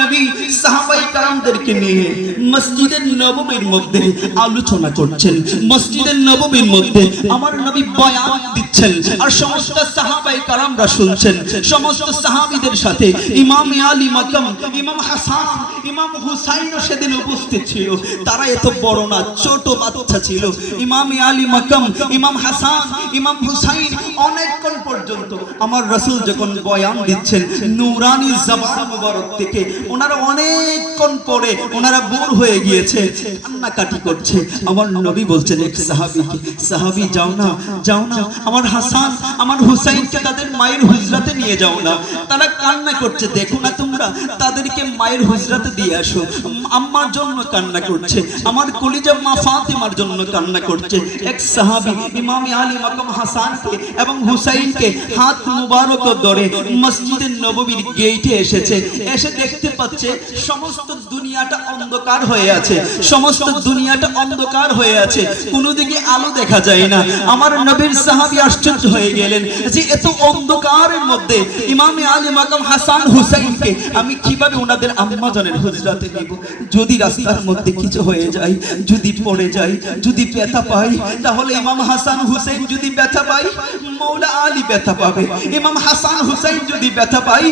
নবী সাহাবাই কারামদেরকে নিয়ে মসজিদের নববীর মধ্যে আলোচনা করছেন। মসজিদের নববীর মধ্যে আমার নবী বয়ান দিচ্ছেন আর সমস্ত সাহাবাই কারামরা শুনছেন। সমস্ত সাহাবীদের সাথে ইমাম আলী মাকাম, ইমাম হাসান, ইমাম হুসাইনও সেদিন উপস্থিত ছিল। তারা এত বড় না, ছোট বাচ্চা ছিল। ইমাম আলী মাকাম, ইমাম হাসান, ইমাম হুসাইন অনেকক্ষণ পর্যন্ত আমার রাসূল যখন বয়ান দিচ্ছেন, নুরানি জবান মুবারক থেকে, ওনারা অনেকক্ষণ পরে ওনারা বোর হয়ে গিয়েছে, কান্নাকাটি করছে। আমার নবী বলছেন, এক সাহাবীকে, সাহাবী, যাও না যাও না। আমার হাসান, আমার হুসাইনকে তাদের মায়ের হুজরাতে নিয়ে যাও না। তারা কান্না করছে, দেখো না তোমরা, তাদেরকে মায়ের হুজরাতে দিয়ে আসো। আম্মার জন্য কান্না করছে, আমার কলিজা মা ফাতেমার জন্য কান্না করছে। এক সাহাবী ইমাম আলী মাকাম হাসানকে এবং হুসাইনকে হাত মুবারক ধরে মসজিদের নববীর গেটে এসেছে। এসে দেখতে পাচ্ছে, সমস্ত দুনিয়াটা অন্ধকার হয়ে আছে। সমস্ত দুনিয়াটা অন্ধকার হয়ে আছে। কোনো দিকে আলো দেখা যায় না। আমার নবীর সাহাবী আশ্চর্য হয়ে গেলেন যে, এত অন্ধকারের মধ্যে ইমামে আলী মাকাম হাসান হুসাইনকে আমি কীভাবে ওনাদের আম্মাজনের হুজরাতে নিব? যদি রাস্তার মধ্যে কিছু হয়ে যায়, যদি পড়ে যায়, যদি ব্যথা পাই, তাহলে ইমাম হাসান হুসাইন যদি ব্যথা পাই মৌলা আলী ব্যথা পাবে। ইমাম হাসান হুসাইন যদি ব্যথা পাই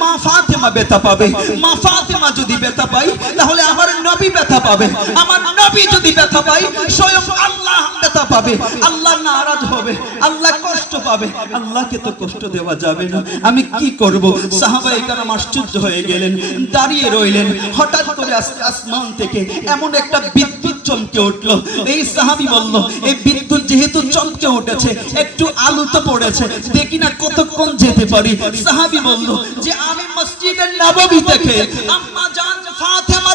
মা ফাতেমা ব্যথা পাবে। মা ফাতেমা যদি ব্যথা পাই তাহলে আমার নবী ব্যথা পাবে। আমার নবী যদি ব্যথা পাই স্বয়ং আল্লাহ ব্যথা পাবে। আল্লাহ নারাজ হবে, আল্লাহ কষ্ট পাবে। আল্লাহকে তো কষ্ট দেওয়া যাবে না। আমি কি করব? সাহাবায়ে কারাম আশ্চর্য হয়ে গেলেন, দাঁড়িয়ে রইলেন। হঠাৎ করে আস- আসমান থেকে এমন একটা বিদ্যুৎ চমকে উঠল। এই সাহাবী বলল, এই বিদ্যুৎ যেহেতু চমকে উঠেছে, একটু আলো তো পড়েছে, দেখি না কতক্ষণ যেতে পারি? সাহাবি বলল, যে আমি মসজিদের নববী থেকে আম্মা জান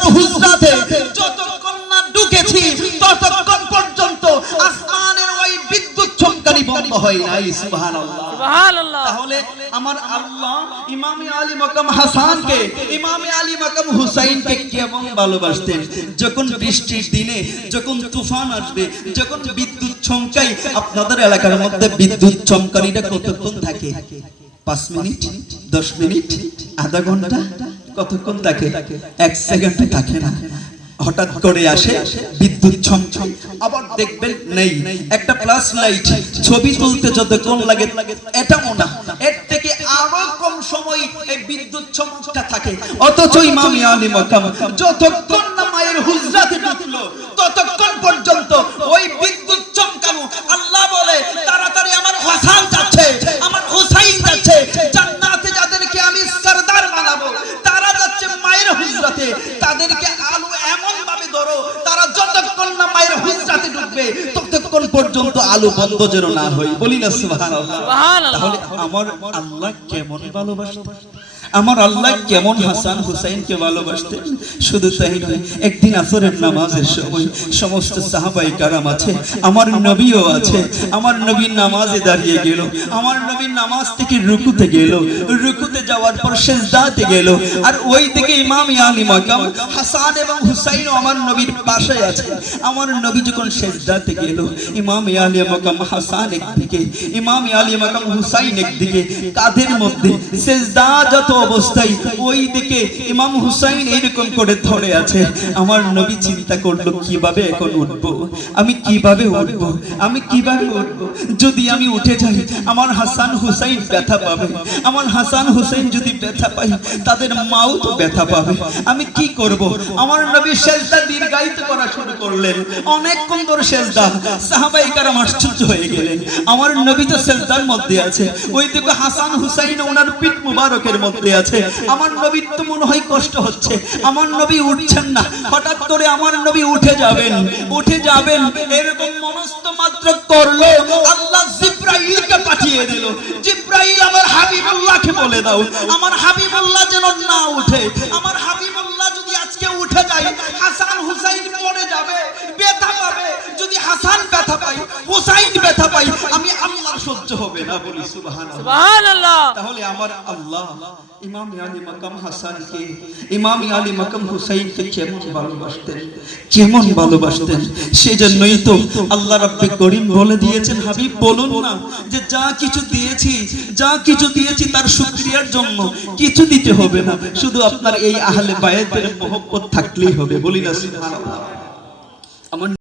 ফাতেমার হুজরাতে যতক্ষণ না ঢুকেছি ততক্ষণ পর্যন্ত আসমানের ওই বিদ্যুৎ চমকানি বন্ধ হয় নাই সুবহানাল্লাহ। সুবহানাল্লাহ। তাহলে আমার আল্লাহ ইমামে আলী মাকাম হাসানকে ইমামে আলী মাকাম হুসাইনকে কেমন ভালোবাসতেন? যখন বৃষ্টির দিনে যখন তুফান আসবে যখন বিদ্যুৎ চমকাই আপনাদের এলাকার মধ্যে বিদ্যুৎ চমকানিটা কতক্ষণ থাকে? পাঁচ মিনিট দশ মিনিট আধা ঘণ্টা? কতক্ষণ থাকে এক সেকেন্ড থাকে না। হঠাৎ করে আসে বিদ্যুৎ ছমছম। আবার দেখবেন নেই। একটা প্লাস লাইট। ছবি তুলতে যতক্ষণ লাগে এটাও না। এর থেকে আরও কম সময় এই বিদ্যুৎ চমকটা থাকে। অথচ ইমাম আলী মাকাম যতক্ষণ না মায়ের হুজরাতে ঢুকলো, ততক্ষণ পর্যন্ত ওই বিদ্যুৎ তাদেরকে আলু এমন ভাবে ধরো তারা যতক্ষণ না মায়ের হুজরাতে ঢুকবে ততক্ষণ পর্যন্ত আলু বন্ধ যেন না হয়। বলি না সুবহানাল্লাহ। সুবহানাল্লাহ। তাহলে আমার আল্লাহ কেমন ভালোবাসতেন আমার আল্লাহ কেমন হাসান হুসাইনকে ভালোবাসতেন? শুধু তাই নয়, একদিন আসরের নামাজের সময় সমস্ত সাহাবাই কারাম আছে, আমার নবীও আছে, আমার নবী নামাজে দাঁড়িয়ে গেল, আমার নবী নামাজ থেকে রুকুতে গেল, রুকুতে যাওয়ার পর সেজদাতে গেল, আর ওই দিকে ইমাম আলী মাকাম, হাসান এবং হুসাইনও আমার নবীর পাশে আছে। আমার নবী যখন সেজদাতে গেল, ইমাম আলী মাকাম, হাসান একদিকে, ইমাম আলী মাকাম, হুসাইন একদিকে কাঁধের মধ্যে সেজদাজত অবস্থায় ওই দিকে ইমাম হুসাইন এরকম করে ধরে আছে, আমার নবী চিন্তা করল, কীভাবে এখন উঠব? আমি কীভাবে উঠব? আমি কীভাবে উঠব? যদি আমি উঠে যাই, আমার হাসান হুসাইন ব্যথা পাবে। আমার হাসান হুসাইন যদি ব্যথা পাই তাদের মাও তো ব্যথা পাবে। আমি কি করব? আমার নবী সেজদা দীর্ঘায়িত করা শুরু করলেন। অনেকক্ষণ ধরে সেজদা। সাহাবাই কারাম আশ্চর্য হয়ে গেলেন। আমার নবী তো সেজদার মধ্যে আছে। ওই দিকে হাসান হুসাইন ওনার পিঠ মুবারকের মধ্যে আছে। আমার নবীর তো মনে হয় কষ্ট হচ্ছে। আমার নবী উঠছেন না। হঠাৎ করে আমার নবী উঠে যাবেন। উঠে যাবেন। এরকম মনস্থ মাত্র করল। আল্লাহ জিব্রাইলকে পাঠিয়ে দিল। জিব্রাইল, আমার হাবিবুল্লাহকে বলে দাও। আমার হাবিবুল্লাহ যেন না উঠে। আমার হাবিবুল্লাহ যদি আজকে উঠে যায়, হাসান হুসাইন পড়ে হবে না বলি সুবহানাল্লাহ। তাহলে আমার আল্লাহ ইমাম আলী মাকাম হাসানকে ইমাম আলী মাকাম হুসাইনকে কেমন ভালোবাসতেন কেমন ভালোবাসতেন? সেজন্যই তো আল্লাহ রাব্বে করিম বলে দিয়েছেন হাবিব বলুন না যে যা কিছু দিয়েছি যা কিছু দিয়েছি তার শুকরিয়ার জন্য কিছু দিতে হবে না। শুধু আপনার এই আহলে বায়াতের মহব্বত থাকলেই হবে বলি না সুবহানাল্লাহ। আমার